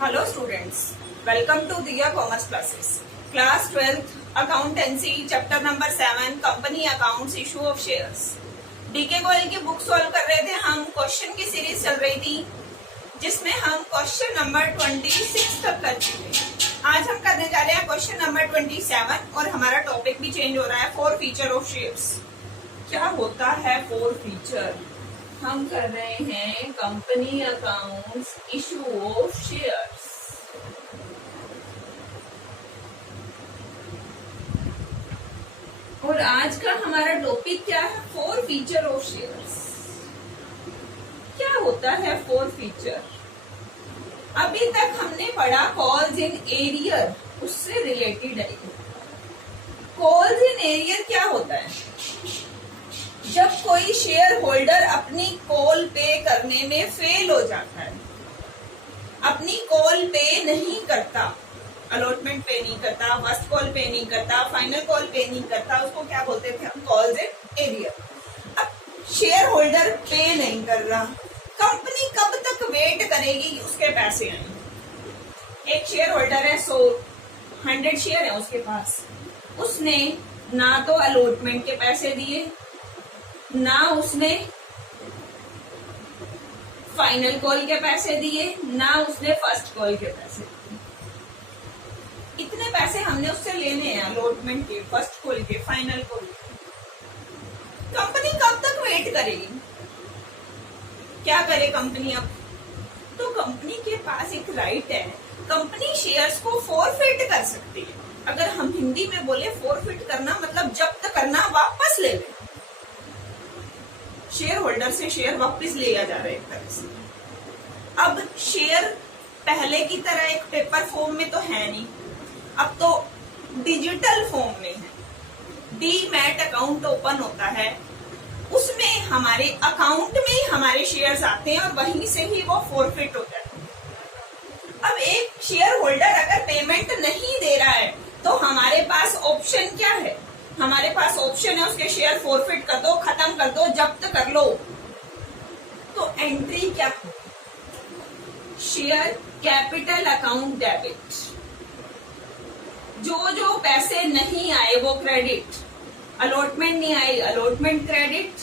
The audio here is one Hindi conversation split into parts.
Hello students, welcome to Diya Commerce Classes. Class 12th Accountancy Chapter number 7 Company Accounts Issue of Shares. DK Goyal की बुक सॉल्व कर रहे थे हम। क्वेश्चन की सीरीज चल रही थी जिसमें हम क्वेश्चन नंबर 26 तक कर चुके हैं। आज हम करने जा रहे हैं क्वेश्चन नंबर 27 और हमारा टॉपिक भी चेंज हो रहा है। 4 फीचर ऑफ शेयर्स। क्या होता है 4 फीचर? हम कर रहे हैं company accounts issue of shares. और आज का हमारा टॉपिक क्या है? 4 फीचर ऑफ शेयर्स। क्या होता है 4 फीचर? अभी तक हमने पढ़ा कॉल्स इन एरियर, उससे रिलेटेड है। कॉल्स इन एरियर क्या होता है? जब कोई शेयर होल्डर अपनी कॉल पे करने में फेल हो जाता है, अपनी कॉल पे नहीं करता, अलॉटमेंट पे नहीं करता, फर्स्ट कॉल पे नहीं करता, फाइनल कॉल पे नहीं करता, उसको क्या बोलते थे हम? Calls in arrear. अब शेयर होल्डर पे नहीं कर रहा, कंपनी कब तक वेट करेगी उसके पैसे आए? एक शेयर होल्डर है, 100 शेयर है उसके पास, उसने ना तो अलॉटमेंट के पैसे दिए, ना उसने फाइनल कॉल के पैसे दिए, ना उसने फर्स्ट कॉल के पैसे दिए। इतने पैसे हमने उससे लेने हैं, अलॉटमेंट के, फर्स्ट कॉल के, फाइनल कॉल के। कंपनी कब तक वेट करेगी? क्या करे कंपनी अब? तो कंपनी के पास एक राइट है, कंपनी शेयर्स को फॉरफिट कर सकती है। अगर हम हिंदी में बोले फॉरफिट करना मतलब जब्त करना, वापस ले ले। शेयर होल्डर से शेयर वापस लिया जा रहा है एक तरह से। अब शेयर पहले की तरह एक पेपर फॉर्म में तो है नहीं, अब तो डिजिटल फॉर्म में है। डीमैट अकाउंट ओपन होता है, उसमें हमारे अकाउंट में ही हमारे शेयर्स आते हैं और वहीं से ही वो फॉरफिट हो जाते हैं। अब एक शेयर होल्डर अगर पेमेंट नहीं दे रहा है तो हमारे पास ऑप्शन क्या है? हमारे पास ऑप्शन है उसके शेयर फॉरफिट कर दो, खत्म कर दो, जब्त कर लो। तो एंट्री क्या हो? Share capital account debit. जो जो पैसे नहीं आए वो क्रेडिट। अलॉटमेंट नहीं आई, अलॉटमेंट क्रेडिट।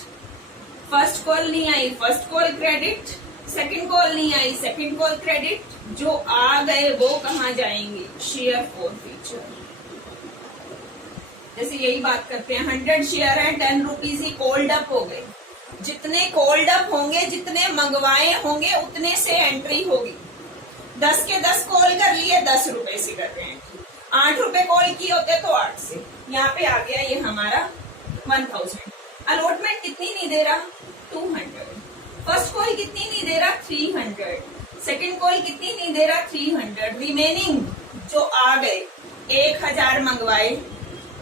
फर्स्ट कॉल नहीं आई, first call credit. Second call नहीं आई, सेकंड कॉल क्रेडिट। जो आ गए वो कहाँ जाएंगे? Share forfeiture. जैसे यही बात करते हैं, 100 शेयर है, 10 रुपीज ही कोल्ड अप हो गए। जितने कोल्ड अप होंगे, जितने मंगवाए होंगे, उतने से एंट्री होगी। 10 के 10 कॉल कर लिए, 10 रुपए से कर रहे हैं। 8 रुपए कॉल किए होते तो 8 से। यहाँ पे आ गया ये हमारा 1000। अलॉटमेंट कितनी नहीं दे रहा? 200। फर्स्ट कॉल कितनी नहीं दे रहा? 300। सेकेंड कॉल कितनी नहीं दे रहा? 300। रिमेनिंग जो आ गए, 1000 मंगवाए,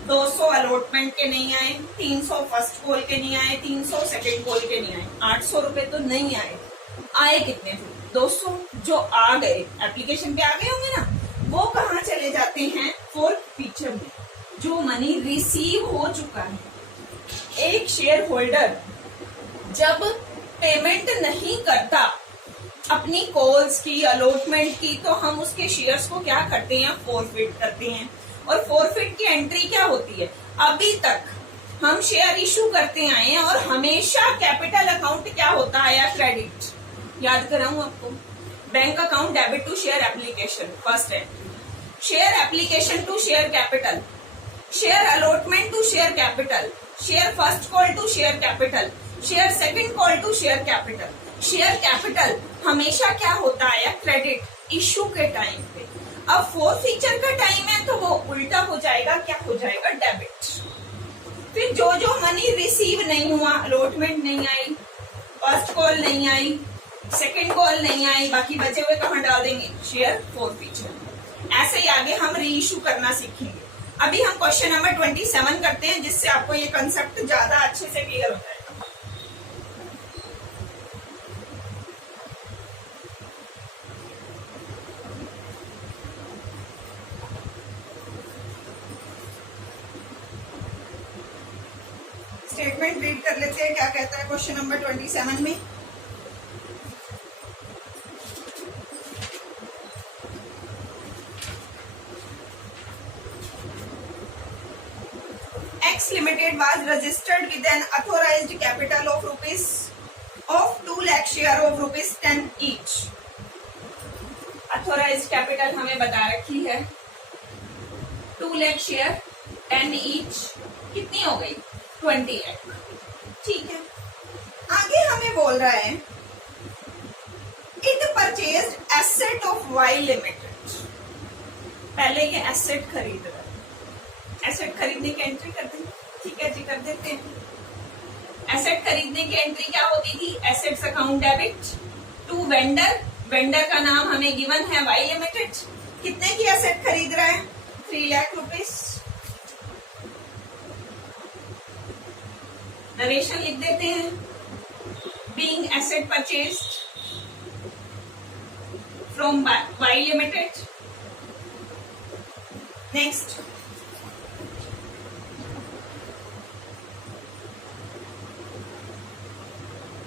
200 अलॉटमेंट के नहीं आए, 300 फर्स्ट कॉल के नहीं आए, 300 सेकेंड कॉल के नहीं आए, 800 रुपए तो नहीं आए। आए कितने? 200। जो आ गए, एप्लीकेशन पे आ गए होंगे ना, वो कहाँ चले जाते हैं? फोर्थ फीचर में। जो मनी रिसीव हो चुका है। एक शेयर होल्डर जब पेमेंट नहीं करता अपनी कॉल्स की, अलॉटमेंट की, तो हम उसके शेयर्स को क्या करते हैं? फॉरफिट करते हैं। और फॉरफिट की एंट्री क्या होती है? अभी तक हम शेयर इशू करते आए हैं और हमेशा कैपिटल अकाउंट क्या होता आया? क्रेडिट। याद कराऊं आपको? Bank account debit to share application, first है। Share application to share capital, share allotment to share capital, share first call to share capital, share second call to share capital. Share capital हमेशा क्या होता है? क्रेडिट, इशू के टाइम पे। अब 4 फीचर का टाइम है तो वो उल्टा हो जाएगा, क्या हो जाएगा? डेबिट। फिर जो जो मनी रिसीव नहीं हुआ, अलॉटमेंट नहीं आई, फर्स्ट कॉल नहीं आई, सेकंड कॉल नहीं आई, बाकी बचे हुए कहाँ डाल देंगे? Share forfeiture. ऐसे ही आगे हम री इशू करना सीखेंगे। अभी हम क्वेश्चन नंबर 27 करते हैं, जिससे आपको ये कंसेप्ट ज्यादा अच्छे से क्लियर हो जाएगा। स्टेटमेंट रीड कर लेते हैं, क्या कहता है क्वेश्चन नंबर 27 में। Limited was registered with an authorised capital of rupees of 2 lakh share of rupees 10 each. Authorised capital हमें बता रखी है 2 लाख शेयर 10 ईच, कितनी हो गई 20 लाख। ठीक है, आगे हमें बोल रहा है it purchased asset of Y limited. पहले ये एसेट खरीद रहा है, एसेट खरीदने की एंट्री करते हैं। ठीक है जी, कर देते हैं। एसेट खरीदने की एंट्री क्या होती थी, assets account debit to vendor, vendor का नाम हमें गिवन है वाई लिमिटेड। कितने की एसेट खरीद रहा है 3 लाख रुपीस। नरेशन लिख देते हैं, being asset purchased from Y limited. Next,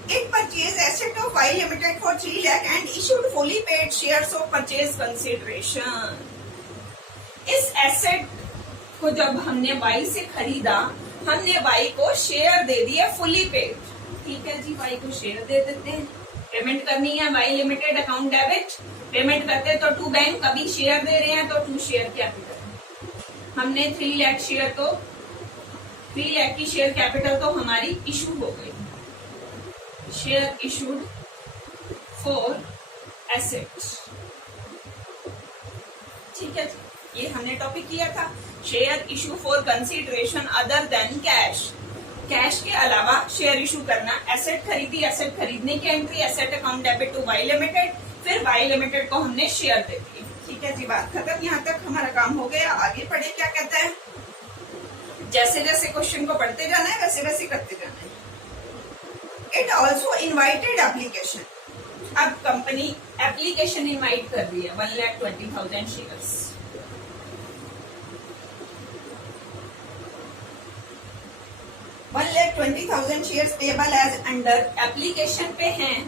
it purchased asset of Y Limited for 3 lakh and issued fully paid shares of purchase consideration। इस एसेट को जब हमने Y से खरीदा, हमने Y को शेयर दे दिए फुली पेड। ठीक है जी, Y को शेयर दे देते हैं। पेमेंट करनी है Y limited account debit, payment करते तो टू बैंक, कभी शेयर दे रहे हैं तो 2 शेयर कैपिटल। हमने 3 लाख शेयर, तो 3 लाख की शेयर कैपिटल तो हमारी इशू हो गई। Share issued for assets. ठीक है, ये हमने टॉपिक किया था। Share issue for consideration other than cash, cash के अलावा शेयर इशू करना। एसेट खरीदी, एसेट खरीदने की entry asset account debit to Y limited, फिर वाई लिमिटेड को हमने शेयर दे दी। ठीक है जी, बात खत्म। यहाँ तक हमारा काम हो गया। आगे पढ़े क्या कहता है। जैसे जैसे क्वेश्चन को पढ़ते जाना है वैसे वैसे करते जाना है। इट ऑल्सो इन्वाइटेड एप्लीकेशन, अब कंपनी एप्लीकेशन इन्वाइट कर रही है 1,20,000 shares. $1,20,000 shares payable as under. Application पे हैं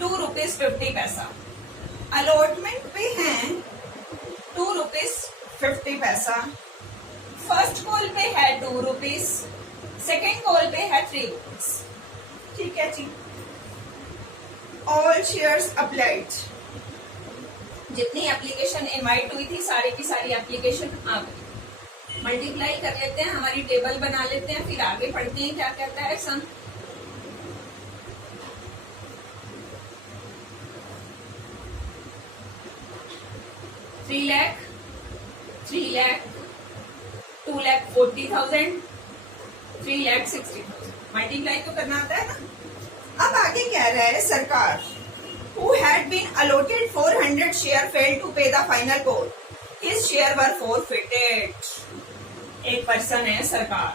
₹2.50, अलॉटमेंट पे हैं ₹2.50, फर्स्ट कॉल पे है ₹2, सेकेंड कॉल पे है ₹3। ठीक है जी, ऑल शेयर्स अप्लाइड। जितनी एप्लीकेशन इनवाइट हुई थी सारी की सारी एप्लीकेशन आ गई। मल्टीप्लाई कर लेते हैं, हमारी टेबल बना लेते हैं, फिर आगे पढ़ते हैं क्या कहता है सम। थ्री लाख 2,40,000 3,60,000 मल्टीप्लाई तो करना आता है ना। अब आगे कह रहा है सरकार who had been allotted 400 share failed to pay the final call, his share were forfeited। एक पर्सन है सरकार,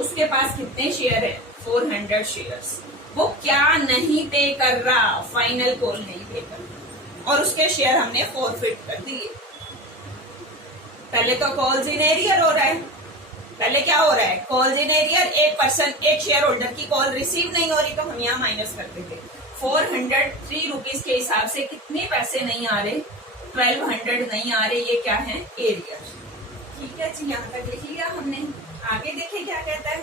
उसके पास कितने शेयर है 400 शेयर्स, वो क्या नहीं पे कर रहा, फाइनल कॉल नहीं पे कर रहा और उसके शेयर हमने फॉरफिट कर दिए। पहले तो कॉल्स इन एरियर हो रहा है, पहले क्या हो रहा है कॉल्स इन एरियर, एक पर्सन एक शेयर होल्डर की कॉल रिसीव नहीं हो रही तो हम यहाँ माइनस करते थे। 403 रुपीज के हिसाब से कितने पैसे नहीं आ रहे, 1200 नहीं आ रहे, ये क्या है एरियर। ठीक है जी, यहाँ तक लिख लिया हमने। आगे देखें क्या कहता है।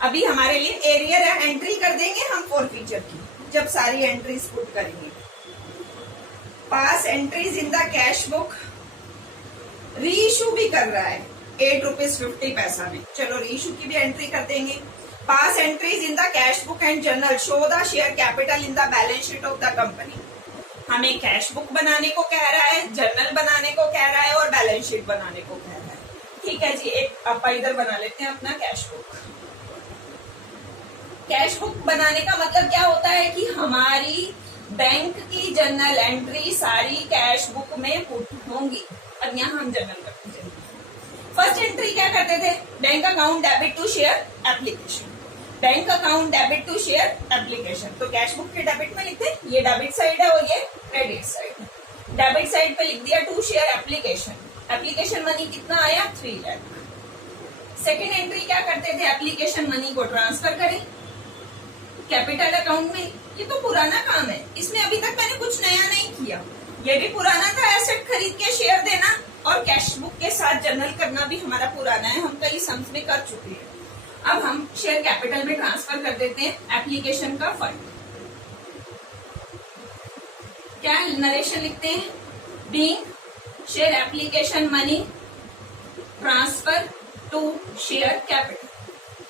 अभी हमारे लिए एरियर है, एंट्री कर देंगे हम फॉरफीचर की जब सारी एंट्रीज पुट करेंगे। Pass entries in the cash book, reissue भी कर रहा है ₹8.50 में, चलो री इशू की भी एंट्री कर देंगे। Pass entries in the cash book and journal show the share capital in the balance sheet of the company. हमें कैश बुक बनाने को कह रहा है, जर्नल बनाने को कह रहा है और बैलेंस शीट बनाने को कह रहा है। ठीक है जी, एक आप इधर बना लेते हैं अपना कैश बुक। कैश बुक बनाने का मतलब क्या होता है कि हमारी बैंक की जर्नल एंट्री सारी कैश बुक में पुट होंगी। अब यहाँ हम जर्नल करते हैं। फर्स्ट एंट्री क्या करते थे, bank account debit to share application, bank account debit to share application. तो कैश बुक के डेबिट में लिखते ये डेबिट साइड है और ये क्रेडिट साइड। डेबिट साइड पे लिख दिया to share application, application money कितना आया 3 लाख। सेकेंड एंट्री क्या करते थे, एप्लीकेशन मनी को ट्रांसफर करें कैपिटल अकाउंट में। ये तो पुराना काम है, इसमें अभी तक मैंने कुछ नया नहीं किया, ये भी पुराना था, एसेट खरीद के शेयर देना और कैश बुक के साथ जनरल करना भी हमारा पुराना है, हम कई सम्स में कर चुके हैं। अब हम शेयर कैपिटल में ट्रांसफर कर देते हैं एप्लीकेशन का फंड। क्या नरेशन लिखते हैं? Being share application money transfer to share capital.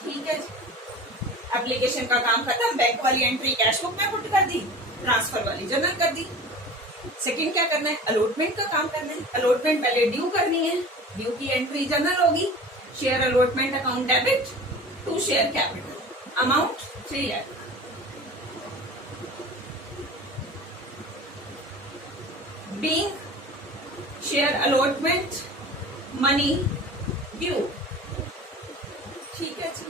ठीक है जी, एप्लीकेशन का काम खत्म, बैंक वाली एंट्री कैश बुक में पुट कर दी, ट्रांसफर वाली जनरल कर दी। सेकंड क्या करना है? अलॉटमेंट का काम करना है। अलॉटमेंट पहले ड्यू करनी है, ड्यू की एंट्री जनरल होगी, share allotment account debit to share capital, amount 3 lakh. Being share allotment money due. ठीक है जी,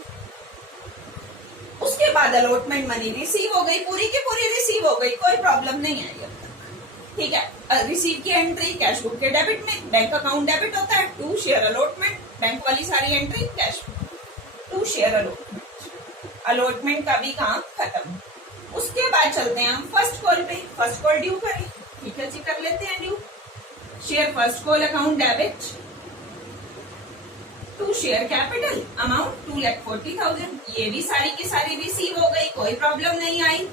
उसके बाद अलॉटमेंट मनी रिसीव हो गई, पूरी की पूरी रिसीव हो गई, कोई प्रॉब्लम नहीं आई अब तक। ठीक है, रिसीव की एंट्री कैश बुक के डेबिट में, बैंक अकाउंट डेबिट होता है, टू शेयर अलॉटमेंट, बैंक वाली सारी entry cash to share allotment. Allotment का भी काम खत्म। उसके बाद चलते हैं हम फर्स्ट कॉल पे। फर्स्ट कॉल ड्यू करें। ठीक है जी, कर लेते हैं due. Share first call account debit to share capital, amount 2,40,000। ये भी सारी की सारी रिसीव हो गई, कोई प्रॉब्लम नहीं आई।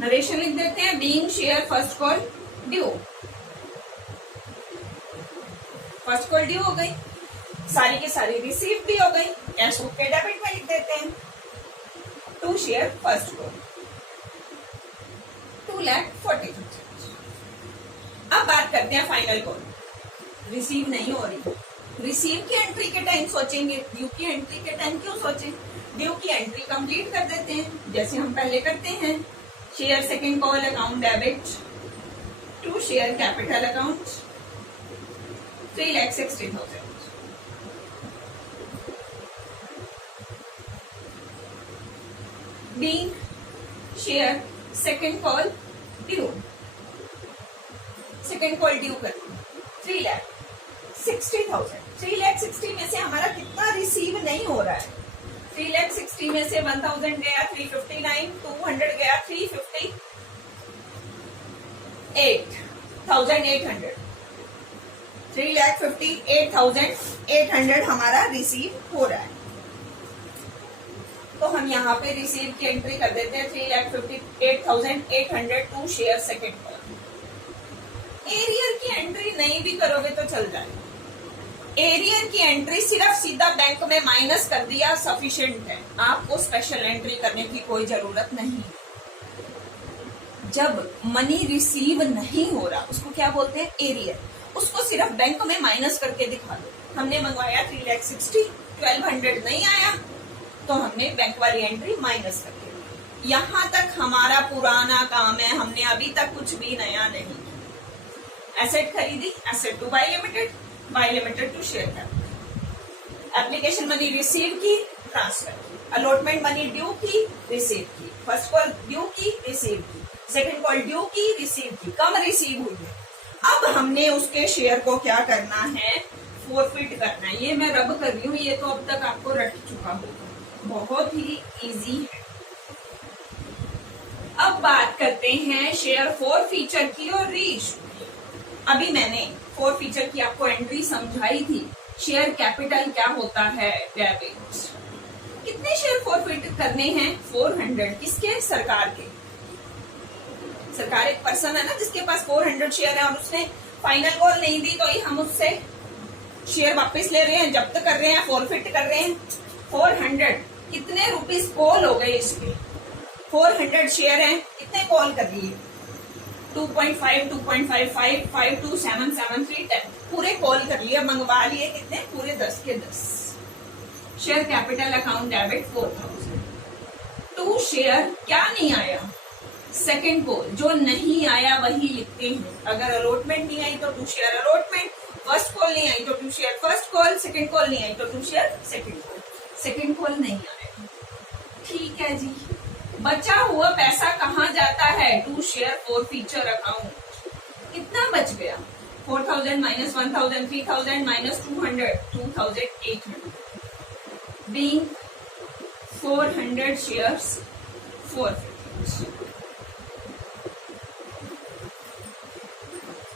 नरेशन लिख देते हैं, being share first call due. First call due हो गई, सारी की सारी रिसीव भी हो गई, कैश बुक के डेबिट में लिख देते हैं टू शेयर फर्स्ट कॉल 2,40,000। अब बात करते हैं फाइनल कॉल। रिसीव नहीं हो रही, रिसीव की एंट्री के टाइम सोचेंगे, ड्यू की एंट्री के टाइम क्यों सोचें? ड्यू की एंट्री कंप्लीट कर देते हैं जैसे हम पहले करते हैं। Share second call account debit to share capital account 3,60,000। Being share second call due, second call due कर 3,60,000। 3,60,000 में से हमारा कितना रिसीव नहीं हो रहा है? 3,60,000 में से 1,000 गया 359, 200 गया 358, 1,800, 3,58,800 हमारा रिसीव हो रहा है। तो हम यहाँ पे रिसीव की एंट्री कर देते हैं 3,58,800 to share second call. Arrear की एंट्री नहीं भी करोगे तो चल जाए। एरियर की एंट्री सिर्फ सीधा बैंक में माइनस कर दिया सफिशिएंट है, आपको स्पेशल एंट्री करने की कोई जरूरत नहीं। जब मनी रिसीव नहीं हो रहा उसको क्या बोलते हैं? एरियर। उसको सिर्फ बैंक में माइनस करके दिखा दो। हमने मंगवाया 3,60,000, 1,200 नहीं आया तो हमने बैंक वाली एंट्री माइनस कर दी। यहां तक हमारा पुराना काम है, हमने अभी तक कुछ भी नया नहीं किया। एसेट खरीदी, asset to Y limited, Y limited to share capital. Application money receive की, ट्रांसफर की। अलॉटमेंट मनी ड्यू की, रिसीव की। फर्स्ट कॉल ड्यू की, रिसीव की। सेकंड कॉल ड्यू की, रिसीव की। कम रिसीव हुई है, अब हमने उसके शेयर को क्या करना है? फोरफिट करना है। ये मैं रब कर रही हूँ, ये तो अब तक आपको रट चुका होगा, बहुत ही इजी है। अब बात करते हैं शेयर फोर फीचर की और री इशू। अभी मैंने फोर फीचर की आपको एंट्री समझाई थी। शेयर कैपिटल क्या होता है? डेबिट। कितने शेयर फोरफिट करने हैं? 400। किसके? सरकार के। सरकार एक पर्सन है ना जिसके पास 400 शेयर है और उसने फाइनल कॉल नहीं दी तो हम उससे शेयर वापस ले रहे हैं, जब्त कर रहे हैं, फोरफिट कर रहे हैं। 400 कितने रुपीस कॉल हो गए इसके? 400 शेयर हैं, कितने कॉल कर लिए? 2.5, 2.55, 5, 7, 7, 3, 10 पूरे कॉल कर लिए, मंगवा लिए। कितने? पूरे 10 के 10। Share capital account debit 4,000 to share. क्या नहीं आया? Second call. जो नहीं आया वही लिखते हैं। अगर अलॉटमेंट नहीं आई तो to share allotment, first call नहीं आई तो to share first call, second call नहीं आई तो to share second call. Second call नहीं आया, ठीक है जी। बचा हुआ पैसा कहाँ जाता है? To share forfeiture account. कितना बच गया? 4,000 minus 1,000, 3,000 minus 200, 2,800। Being 400 shares forfeit.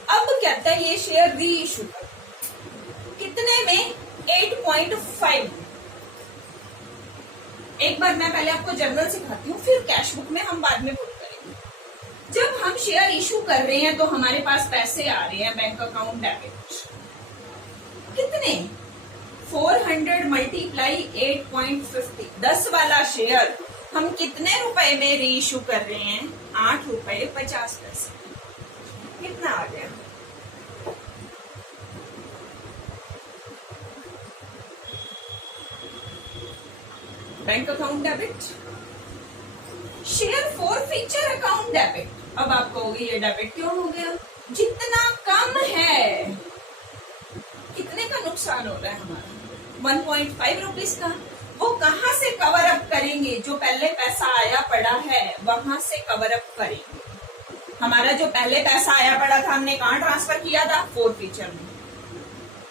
अब क्या कहता है ये शेयर री इशू कर, कितने में? 8.5। एक बार मैं पहले आपको जनरल सिखाती हूँ, फिर कैश बुक में हम बाद में पुट करेंगे। जब हम शेयर इशू कर रहे हैं तो हमारे पास पैसे आ रहे हैं बैंक अकाउंट डेबिट, कितने? 400 मल्टीप्लाई 8.50, 10 वाला शेयर हम कितने रुपए में री इशू कर रहे हैं? 8 रुपए 50 पैसे। कितना आ गया? Bank account debit, share forfeiture account debit. अब आप कहोगे ये डेबिट क्यों हो गया? जितना कम है, कितने का नुकसान हो रहा है हमारा? 1.5 रुपीज का। वो कहां से कवर अप करेंगे? जो पहले पैसा आया पड़ा है वहां से कवर अप करेंगे। हमारा जो पहले पैसा आया पड़ा था हमने कहाँ ट्रांसफर किया था? फॉरफीचर में।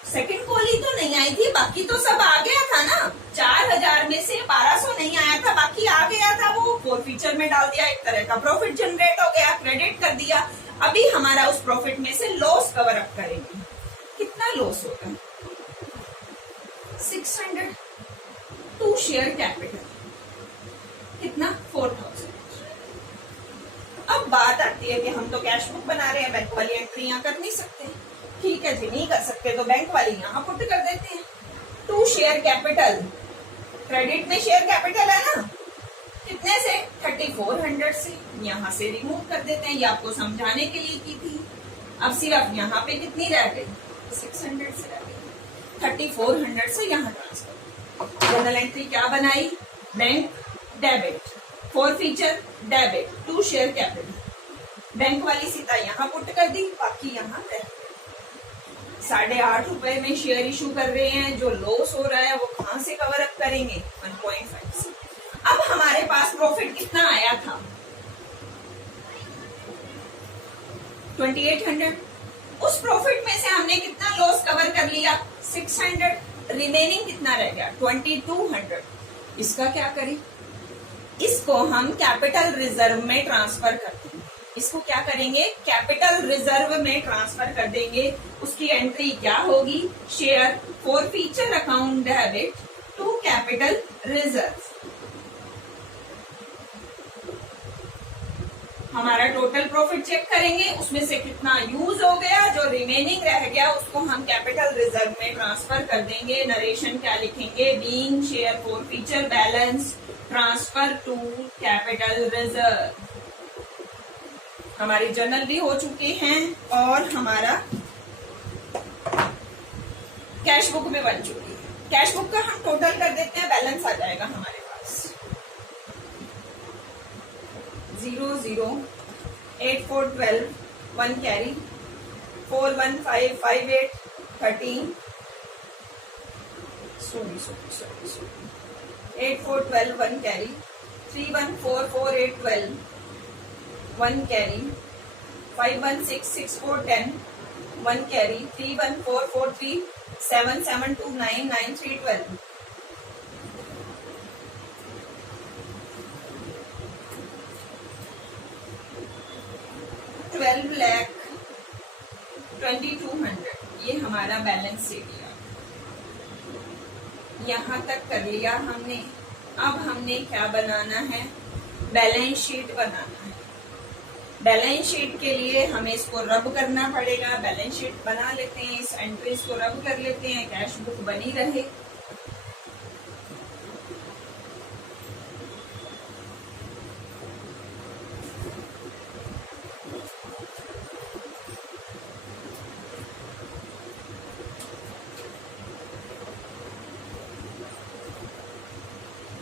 सेकंड कॉल ही तो नहीं आई थी, बाकी तो सब आ गया था ना। 4000 में से 1200 नहीं आया था, बाकी आ गया था, वो फॉरफीचर में डाल दिया। एक तरह का प्रॉफिट जनरेट हो गया, क्रेडिट कर दिया। अभी हमारा उस प्रॉफिट में से लॉस कवर अप करेंगे। कितना लॉस होगा? 600 टू शेयर कैपिटल, कितना? 4000। अब बात आती है कि हम तो कैश बुक बना रहे हैं, बैंक वाली एंट्री यहाँ कर नहीं सकते। ठीक है जी, नहीं कर सकते तो बैंक वाली यहाँ पुट कर देते हैं। टू शेयर कैपिटल, क्रेडिट में शेयर कैपिटल है ना, कितने से? 3400 से। यहाँ से रिमूव कर देते हैं, ये आपको समझाने के लिए की थी। अब सिर्फ यहाँ पे कितनी रह गई? 600 से रह गई। 3400 से यहाँ ट्रांसफर। जनरल एंट्री क्या बनाई? Bank debit, forfeiture debit, to share capital. Bank वाली सीधा यहाँ पुट कर दी, बाकी यहाँ रह गई। 8.5 रुपए में शेयर इशू कर रहे हैं, जो लॉस हो रहा है वो कहां से कवर अप करेंगे? 1.5 से। अब हमारे पास प्रॉफिट कितना आया था? 2800। उस प्रॉफिट में से हमने कितना लॉस कवर कर लिया? 600। रिमेनिंग कितना रह गया? 2200। इसका क्या करें? इसको हम कैपिटल रिजर्व में ट्रांसफर करते हैं। इसको क्या करेंगे? कैपिटल रिजर्व में ट्रांसफर कर देंगे। उसकी एंट्री क्या होगी? Share forfeiture account debit to capital reserve. हमारा टोटल प्रॉफिट चेक करेंगे, उसमें से कितना यूज हो गया, जो रिमेनिंग रह गया उसको हम कैपिटल रिजर्व में ट्रांसफर कर देंगे। नरेशन क्या लिखेंगे? Being share forfeiture balance transfer to capital reserve. हमारी जर्नल भी हो चुके हैं और हमारा कैश बुक भी बन चुकी है। कैश बुक का हम टोटल कर देते हैं, बैलेंस आ जाएगा हमारे पास 0 0 8 4 12 1 carry 4 1 5 5 8 13 8 4 12 1 carry 3 1 4 4 8 12 1 carry 5 1 6 6 4 10 1 carry 3 1 4 4 3 7 7 2 9 9 3 12 12 lakh 2200। ये हमारा बैलेंस एरिया यहाँ तक कर लिया हमने। अब हमने क्या बनाना है? बैलेंस शीट बनाना है। बैलेंस शीट के लिए हमें इसको रब करना पड़ेगा। बैलेंस शीट बना लेते हैं, इस एंट्रीज को रब कर लेते हैं, कैश बुक बनी रहे।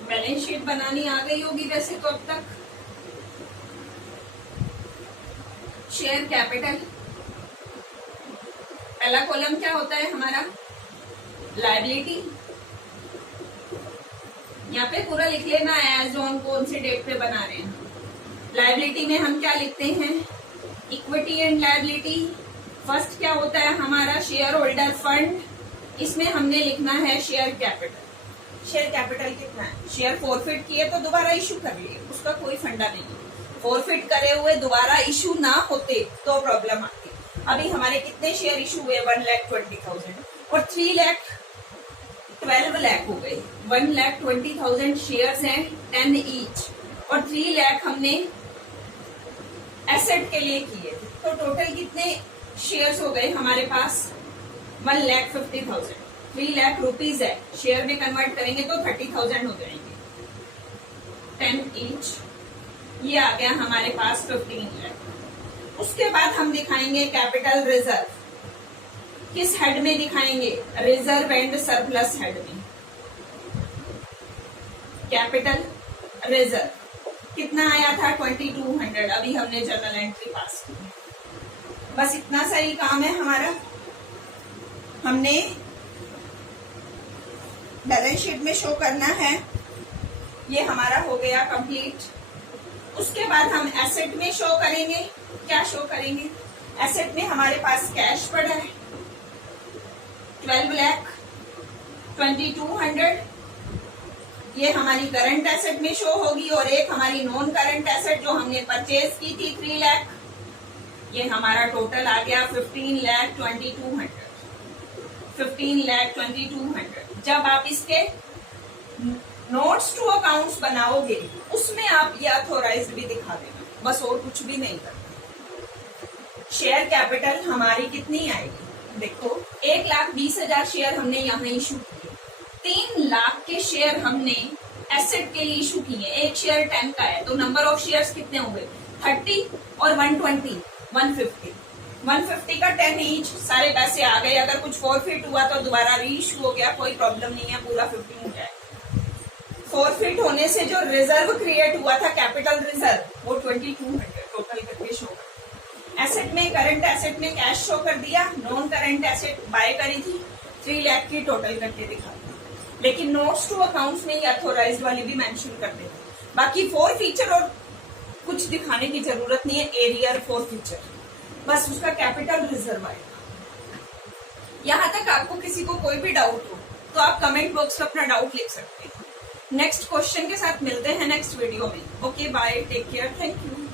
बैलेंस शीट बनानी आ गई होगी वैसे तो अब तक। शेयर कैपिटल, पहला कॉलम क्या होता है हमारा? लायबिलिटी। यहाँ पे पूरा लिख लेना है एज ऑन कौन सी डेट पे बना रहे हैं। लायबिलिटी में हम क्या लिखते हैं? Equity and liability. फर्स्ट क्या होता है हमारा? Share holder fund. इसमें हमने लिखना है शेयर कैपिटल। शेयर कैपिटल कितना है? शेयर फॉरफिट किए तो दोबारा इश्यू कर लिए, उसका कोई फंडा नहीं। फॉरफिट करे हुए दोबारा इशू ना होते तो प्रॉब्लम आती। अभी हमारे कितने शेयर इशू हुए? 1,20,000 और 3,12 लाख हो गए। 1,20,000 शेयर्स हैं 10 ईच और 3 लाख हमने एसेट के लिए किए थे। तो टोटल कितने शेयर्स हो गए हमारे पास? 1,50,000। 3 लाख रुपीज है, शेयर में कन्वर्ट करेंगे तो 30,000 हो जाएंगे 10 ईच। ये आ गया हमारे पास 15 लाख। उसके बाद हम दिखाएंगे कैपिटल रिजर्व। किस हेड में दिखाएंगे? रिजर्व एंड सरप्लस हेड में। कैपिटल रिजर्व कितना आया था? 2200। अभी हमने जर्नल एंट्री पास की। बस इतना सा ही काम है हमारा। हमने बैलेंस शीट में शो करना है। ये हमारा हो गया कंप्लीट। उसके बाद हम एसेट में शो करेंगे। क्या शो करेंगे? एसेट में हमारे पास कैश पड़ा है 12,22,100। ये हमारी करंट एसेट में शो होगी और एक हमारी नॉन करंट एसेट जो हमने परचेज की थी 3 लाख। ये हमारा टोटल आ गया 15,22,100। 15,22,100। जब आप इसके नोट्स टू अकाउंट्स बनाओगे उसमें आप ये अथोराइज्ड भी दिखा देना, बस और कुछ भी नहीं करना। शेयर कैपिटल हमारी कितनी आएगी? देखो 1,20,000 शेयर हमने यहाँ इशू किए। 3 लाख के शेयर हमने एसेट के लिए इशू किए। एक शेयर 10 का है तो नंबर ऑफ शेयर्स कितने होंगे? 30 और 120 150। 150 का 10 ईच, सारे पैसे आ गए। अगर कुछ फॉरफिट हुआ तो दोबारा री इशू हो गया, कोई प्रॉब्लम नहीं है, पूरा 15 हो जाए। फॉरफिट होने से जो रिजर्व क्रिएट हुआ था कैपिटल रिजर्व वो 2200 टोटल करके शो कर। एसेट में करंट एसेट में कैश शो कर दिया। नॉन करंट एसेट बाय करी थी 3 लाख की टोटल करके दिखा दिया। लेकिन नोट्स टू अकाउंट्स में ये अथोराइज्ड वाली भी मेंशन कर देते। बाकी 4 फीचर और कुछ दिखाने की जरूरत नहीं है। एरियर 4 फीचर, बस उसका कैपिटल रिजर्व आएगा। यहां तक आपको किसी को कोई भी डाउट हो तो आप कमेंट बॉक्स में अपना डाउट लिख सकते हैं। नेक्स्ट क्वेश्चन के साथ मिलते हैं नेक्स्ट वीडियो में। Okay bye, take care, thank you.